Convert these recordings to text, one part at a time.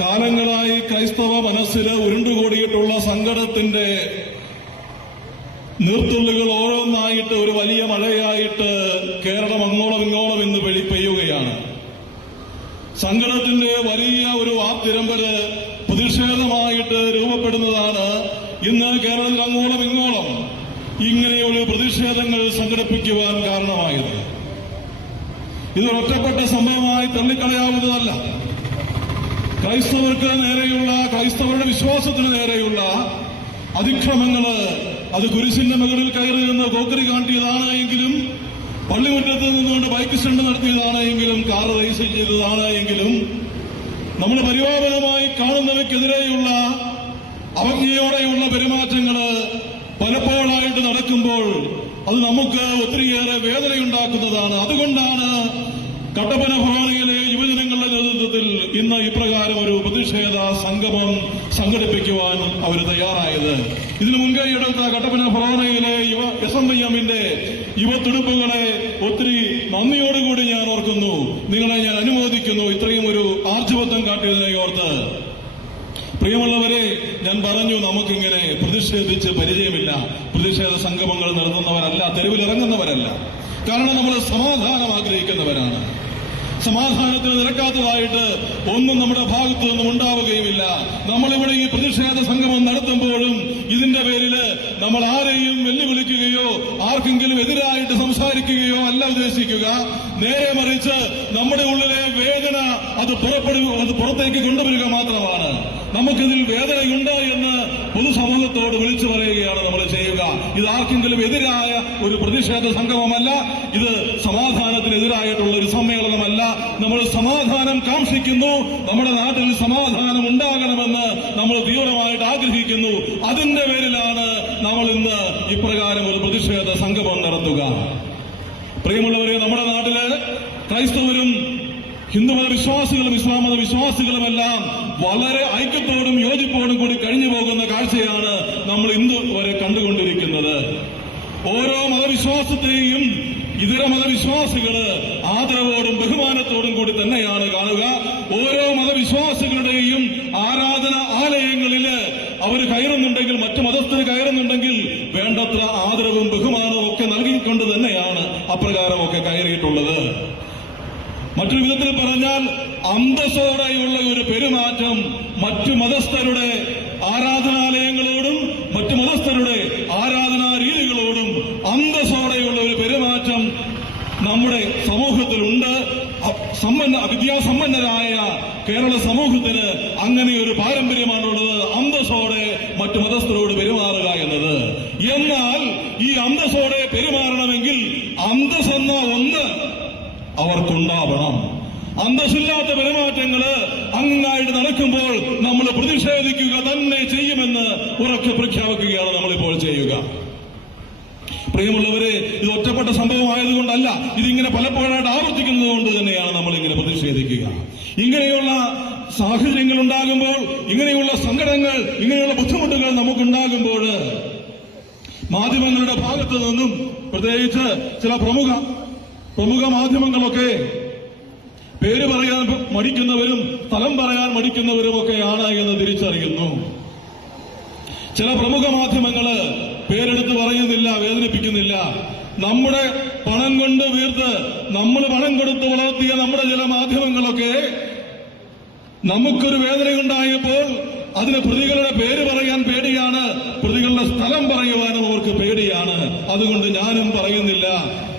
കാലങ്ങളായി ക്രൈസ്തവ മനസ്സിൽ ഉരുണ്ടുകൂടിയിട്ടുള്ള സങ്കടത്തിന്റെ നീർത്തുള്ളികൾ ഓരോന്നായിട്ട് ഒരു വലിയ മഴയായിട്ട് കേരളം അങ്ങോളം ഇങ്ങോളം ഇന്ന് വെളി പെയ്യുകയാണ്. സങ്കടത്തിന്റെ വലിയ ഒരു വാത്തിരമ്പൽ പ്രതിഷേധമായിട്ട് രൂപപ്പെടുന്നതാണ് ഇന്ന് കേരളത്തിൽ അങ്ങോളം ഇങ്ങോളം ഇങ്ങനെയൊരു പ്രതിഷേധങ്ങൾ സംഘടിപ്പിക്കുവാൻ കാരണമായത്. ഇത് ഒറ്റപ്പെട്ട സംഭവമായി തള്ളിക്കളയാവുന്നതല്ല. ക്രൈസ്തവർക്ക് നേരെയുള്ള ക്രൈസ്തവരുടെ വിശ്വാസത്തിന് നേരെയുള്ള അതിക്രമങ്ങൾ അത് കുരിശിന്റെ മുകളിൽ കയറി നിന്ന് കോക്കറി കാട്ടിയതാണ് എങ്കിലും പള്ളിമുറ്റത്ത് നിന്നുകൊണ്ട് ബൈക്ക് സ്റ്റണ്ട് നടത്തിയതാണ് എങ്കിലും കാർ റേസ് ചെയ്തതാണ് എങ്കിലും നമ്മൾ പരിപാലനമായി കാണുന്നവയ്ക്കെതിരെയുള്ള അവജ്ഞയോടെയുള്ള പെരുമാറ്റങ്ങൾ പലപ്പോഴായിട്ട് നടക്കുമ്പോൾ അത് നമുക്ക് ഒത്തിരിയേറെ വേദനയുണ്ടാക്കുന്നതാണ്. അതുകൊണ്ടാണ് കട്ടപ്പന ഭവാനിയിലെ യുവജനങ്ങളുടെ നേതൃത്വത്തിൽ ഇന്ന് ഇപ്രകാരം ഒരു പ്രതിഷേധ സംഗമം സംഘടിപ്പിക്കുവാൻ അവർ തയ്യാറായത്. ഇതിന് മുൻകൈ എടുത്ത കട്ടപ്പന ഭവാനയിലെ യുവ എസ് എം ഐ എമ്മിന്റെ യുവത്തുടുപ്പുകളെ ഒത്തിരി നന്ദിയോടുകൂടി ഞാൻ ഓർക്കുന്നു. നിങ്ങളെ ഞാൻ അനുമോദിക്കുന്നു. ഇത്രയും ഒരു ആർജവത്വം കാട്ടിയതിനെ ഓർത്ത്. പ്രിയമുള്ളവരെ ഞാൻ പറഞ്ഞു നമുക്കിങ്ങനെ പ്രതിഷേധിച്ച് പരിചയമില്ല. പ്രതിഷേധ സംഗമങ്ങൾ നടത്തുന്നവരല്ല തെരുവിലിറങ്ങുന്നവരല്ല. കാരണം നമ്മൾ സമാധാനം ആഗ്രഹിക്കുന്നവരാണ്. സമാധാനത്തിന് നിരക്കാത്തതായിട്ട് ഒന്നും നമ്മുടെ ഭാഗത്തു നിന്നും ഉണ്ടാവുകയുമില്ല. നമ്മളിവിടെ ഈ പ്രതിഷേധ സംഗമം നടത്തുമ്പോഴും ഇതിന്റെ പേരിൽ നമ്മൾ ആരെയും വെല്ലുവിളിക്കുകയോ ആർക്കെങ്കിലും എതിരായിട്ട് സംസാരിക്കുകയോ അല്ല ഉദ്ദേശിക്കുക. നേരെ മറിച്ച് നമ്മുടെ ഉള്ളിലെ വേദന അത് പുറപ്പെടുക അത് പുറത്തേക്ക് കൊണ്ടുവരിക മാത്രമാണ്. നമുക്കിതിൽ വേദനയുണ്ട് എന്ന് പൊതുസമൂഹത്തോട് വിളിച്ചു പറയുകയാണ് നമ്മൾ ചെയ്യുക ഇത് ആർക്കെങ്കിലും എതിരായ ഒരു പ്രതിഷേധ സംഗമമല്ല ഇത് സമാധാനത്തിനെതിരായിട്ടുള്ള ഒരു സമ്മേളനമല്ല. നമ്മൾ സമാധാനം കാക്ഷിക്കുന്നു നമ്മുടെ നാട്ടിൽ സമാധാനം ഉണ്ടാകണമെന്ന് നമ്മൾ തീവ്രമായിട്ട് ആഗ്രഹിക്കുന്നു. അതിന്റെ പേരിലാണ് നമ്മൾ ഇന്ന് ഇപ്രകാരം ഒരു പ്രതിഷേധ സംഗമം നടത്തുക. പ്രിയമുള്ളവരെ നമ്മുടെ നാട്ടിൽ ക്രൈസ്തവരും ഹിന്ദുമത വിശ്വാസികളും ഇസ്ലാം മത വിശ്വാസികളുമെല്ലാം വളരെ ഐക്യത്തോടും യോജിപ്പോടും കൂടി കഴിഞ്ഞു പോകുന്ന കാഴ്ചയാണ് നമ്മൾ ഇന്ന് വരെ കണ്ടുകൊണ്ടിരിക്കുന്നത്. ഓരോ മതവിശ്വാസത്തെയും ഇതര മതവിശ്വാസികൾ ആദരവോടും ബഹുമാനത്തോടും കൂടി തന്നെയാണ് കാണുക. ഓരോ മതവിശ്വാസികളുടെയും ആരാധന ആലയങ്ങളിൽ അവർ കയറുന്നുണ്ടെങ്കിൽ മറ്റു മതസ്ഥർ കയറുന്നുണ്ടെങ്കിൽ വേണ്ടത്ര ആദരവും ബഹുമാനവും ഒക്കെ നൽകിക്കൊണ്ട് തന്നെയാണ് അപ്രകാരമൊക്കെ കയറിയിട്ടുള്ളത്. മറ്റൊരു വിധത്തിൽ പറഞ്ഞാൽ അന്തസ്സോടെയുള്ള ഒരു പെരുമാറ്റം മറ്റു മതസ്ഥരുടെ ആരാധനാലയങ്ങളോടും മറ്റു മതസ്ഥരുടെ ആരാധനാ രീതികളോടും അന്തസ്സോടെയുള്ള ഒരു പെരുമാറ്റം നമ്മുടെ സമൂഹത്തിലുണ്ട്. സമ്പന്ന വിദ്യാസമ്പന്നരായ കേരള സമൂഹത്തിന് അങ്ങനെ ഒരു പാരമ്പര്യമാണുള്ളത്. അന്തസ്സോടെ മറ്റു മതസ്ഥരോട് പെരുമാറുക എന്നത്. എന്നാൽ ഈ അന്തസ്സോടെ പെരുമാറണമെങ്കിൽ അന്തസ്സെന്ന അവർക്കുണ്ടാവണം. അന്തസ്സില്ലാത്ത പെരുമാറ്റങ്ങൾ അങ്ങായിട്ട് നടക്കുമ്പോൾ നമ്മൾ പ്രതിഷേധിക്കുക തന്നെ ചെയ്യുമെന്ന് ഉറക്കെ പ്രഖ്യാപിക്കുകയാണ് നമ്മളിപ്പോൾ ചെയ്യുക. പ്രിയമുള്ളവരെ ഇത് ഒറ്റപ്പെട്ട സംഭവമായതുകൊണ്ടല്ല ഇതിങ്ങനെ പലപ്പോഴായിട്ട് ആവർത്തിക്കുന്നത് കൊണ്ട് തന്നെയാണ് നമ്മൾ ഇങ്ങനെ പ്രതിഷേധിക്കുക. ഇങ്ങനെയുള്ള സാഹചര്യങ്ങൾ ഉണ്ടാകുമ്പോൾ ഇങ്ങനെയുള്ള സങ്കടങ്ങൾ ഇങ്ങനെയുള്ള ബുദ്ധിമുട്ടുകൾ നമുക്കുണ്ടാകുമ്പോൾ മാധ്യമങ്ങളുടെ ഭാഗത്തു നിന്നും പ്രത്യേകിച്ച് ചില പ്രമുഖ പ്രമുഖ മാധ്യമങ്ങളൊക്കെ പേര് പറയാൻ മടിക്കുന്നവരും സ്ഥലം പറയാൻ മടിക്കുന്നവരും ഒക്കെയാണ് എന്ന് തിരിച്ചറിയുന്നു. ചില പ്രമുഖ മാധ്യമങ്ങൾ പേരെടുത്ത് പറയുന്നില്ല വേദനിപ്പിക്കുന്നില്ല. നമ്മുടെ പണം കൊണ്ട് വീർത്ത് നമ്മൾ പണം കൊടുത്ത് വളർത്തിയ നമ്മുടെ ചില മാധ്യമങ്ങളൊക്കെ നമുക്കൊരു വേദനയുണ്ടായപ്പോൾ അതിന് പ്രതികളുടെ പേര് പറയാൻ പേടിയാണ് പ്രതികളുടെ സ്ഥലം പറയുവാനും അവർക്ക് പേടിയാണ്. അതുകൊണ്ട് ഞാനും പറയുന്നില്ല.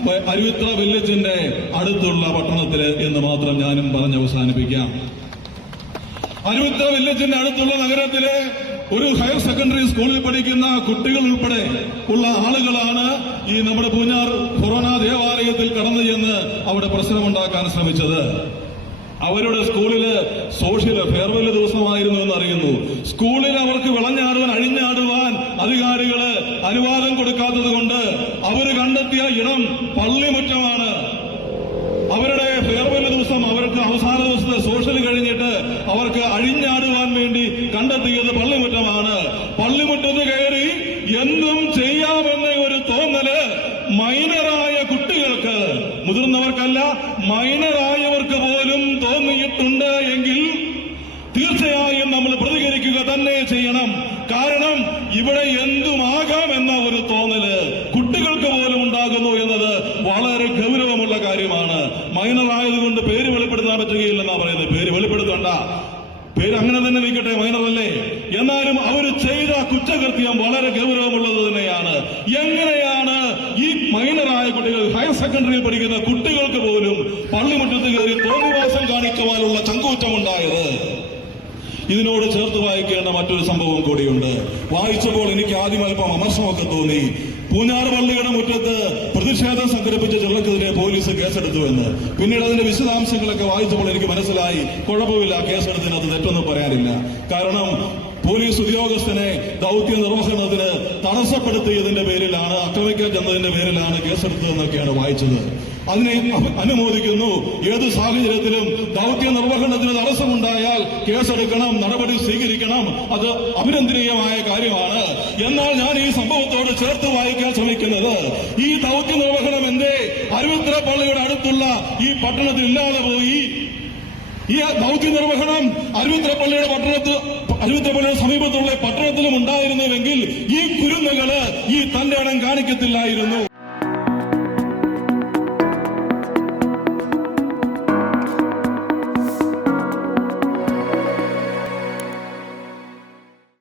അരുവിത്ര വില്ലേജിന്റെ അടുത്തുള്ള പട്ടണത്തിൽ എന്ന് മാത്രം ഞാനും പറഞ്ഞ് അവസാനിപ്പിക്കാം. അരുവിത്ര വില്ലേജിന്റെ അടുത്തുള്ള നഗരത്തിലെ ഒരു ഹയർ സെക്കൻഡറി സ്കൂളിൽ പഠിക്കുന്ന കുട്ടികൾ ഉൾപ്പെടെ ഉള്ള ആളുകളാണ് ഈ നമ്മുടെ പൂഞ്ഞാർ കൊറോണ ദേവാലയത്തിൽ കടന്നു ചെന്ന് അവിടെ പ്രശ്നമുണ്ടാക്കാൻ ശ്രമിച്ചത്. അവരുടെ സ്കൂളിൽ സോഷ്യൽ ഫെയർവെൽ ദിവസമായിരുന്നു എന്ന് അറിയുന്നു സ്കൂളിൽ അവർക്ക് വിളഞ്ഞാടുവാൻ അഴിഞ്ഞാടുവാൻ അധികാരികൾ അനുവാദം കൊടുക്കാത്തത് കൊണ്ട് അവർ കണ്ടെത്തിയ ഇടം പള്ളിമുറ്റമാണ് അവരുടെ ഫെയർവെൽ ദിവസം അവർക്ക് അവസാന ദിവസത്തെ സോഷ്യൽ കഴിഞ്ഞിട്ട് അവർക്ക് അഴിഞ്ഞാടുവാൻ വേണ്ടി കണ്ടെത്തിയത് പള്ളിമുറ്റമാണ്. പള്ളിമുറ്റത്ത് കയറി എന്തും ചെയ്യാമെന്ന ഒരു തോന്നൽ മൈനറായ കുട്ടികൾക്ക് മുതിർന്നവർക്കല്ല മൈനറായവർക്ക് പോലും തോന്നിയിട്ടുണ്ട് എങ്കിൽ തീർച്ചയായും നമ്മൾ പ്രതികരിക്കുക തന്നെ ചെയ്യണം. കാരണം ഇവിടെ എന്തുമാകാം എന്ന ഒരു തോന്നൽ കുട്ടികൾക്ക് പോലും ഉണ്ടാകുന്നു എന്നത് വളരെ ഗൗരവമുള്ള കാര്യമാണ് മൈനർ ആയതുകൊണ്ട് പേര് വെളിപ്പെടുത്താൻ പറ്റുകയില്ലെന്നാ പറയുന്നത് പേര് വെളിപ്പെടുത്തണ്ട പേര് അങ്ങനെ തന്നെ നിൽക്കട്ടെ മൈനറല്ലേ എന്നാലും അവർ ചെയ്ത കുറ്റകൃത്യം വളരെ ഗൗരവമുള്ളത് തന്നെയാണ്. എങ്ങനെയാണ് ഈ മൈനറായ കുട്ടികൾ ഹയർ സെക്കൻഡറിയിൽ പഠിക്കുന്ന കുട്ടികൾക്ക് പോലും പള്ളിമുറ്റത്ത് കയറി തോന്നിവാസം കാണിക്കുവാനുള്ള ചങ്കൂറ്റമുണ്ടായത്? ഇതിനോട് ചേർത്ത് വായിക്കേണ്ട മറ്റൊരു സംഭവം കൂടിയുണ്ട്. വായിച്ചപ്പോൾ എനിക്ക് ആദ്യം അല്പം അമർഷമൊക്കെ തോന്നി. പൂഞ്ഞാറ് പള്ളിയുടെ മുറ്റത്ത് പ്രതിഷേധം സംഘടിപ്പിച്ച ചിലർക്കെതിരെ പോലീസ് കേസെടുത്തു എന്ന്. പിന്നീട് അതിന്റെ വിശദാംശങ്ങളൊക്കെ വായിച്ചപ്പോൾ എനിക്ക് മനസ്സിലായി കുഴപ്പമില്ല കേസെടുത്തതിനകത്ത് തെറ്റൊന്നും പറയാനില്ല. കാരണം പോലീസ് ഉദ്യോഗസ്ഥനെ ദൗത്യ നിർവഹണത്തിന് തടസ്സപ്പെടുത്തിയതിന്റെ പേരിലാണ് ആക്രമിക്കാൻ ചെന്നതിന്റെ പേരിലാണ് കേസെടുത്തതെന്നൊക്കെയാണ് വായിച്ചത്. അതിനെ അനുമോദിക്കുന്നു. ഏത് സാഹചര്യത്തിലും ദൗത്യ നിർവഹണത്തിന് തടസ്സമുണ്ടായാൽ കേസെടുക്കണം നടപടി സ്വീകരിക്കണം. അത് അഭിനന്ദനീയമായ കാര്യമാണ്. എന്നാൽ ഞാൻ ഈ സംഭവത്തോട് ചേർത്ത് വായിക്കാൻ ശ്രമിക്കുന്നത്. ഈ ദൗത്യ നിർവഹണം എന്തേ? അരുവിത്ര പള്ളിയുടെ അടുത്തുള്ള ഈ പട്ടണത്തിൽ ഇല്ലാതെ പോയി. ഈ ദൗത്യ നിർവഹണം അരുവിത്ര പള്ളിയുടെ പട്ടണത്തിൽ അരുവിത്രപ്പള്ളിയുടെ സമീപത്തുള്ള പട്ടണത്തിലും ഉണ്ടായിരുന്നുവെങ്കിൽ ഈ കുരുന്നുകൾ ഈ തന്റെ ഇടം കാണിക്കത്തില്ലായിരുന്നു.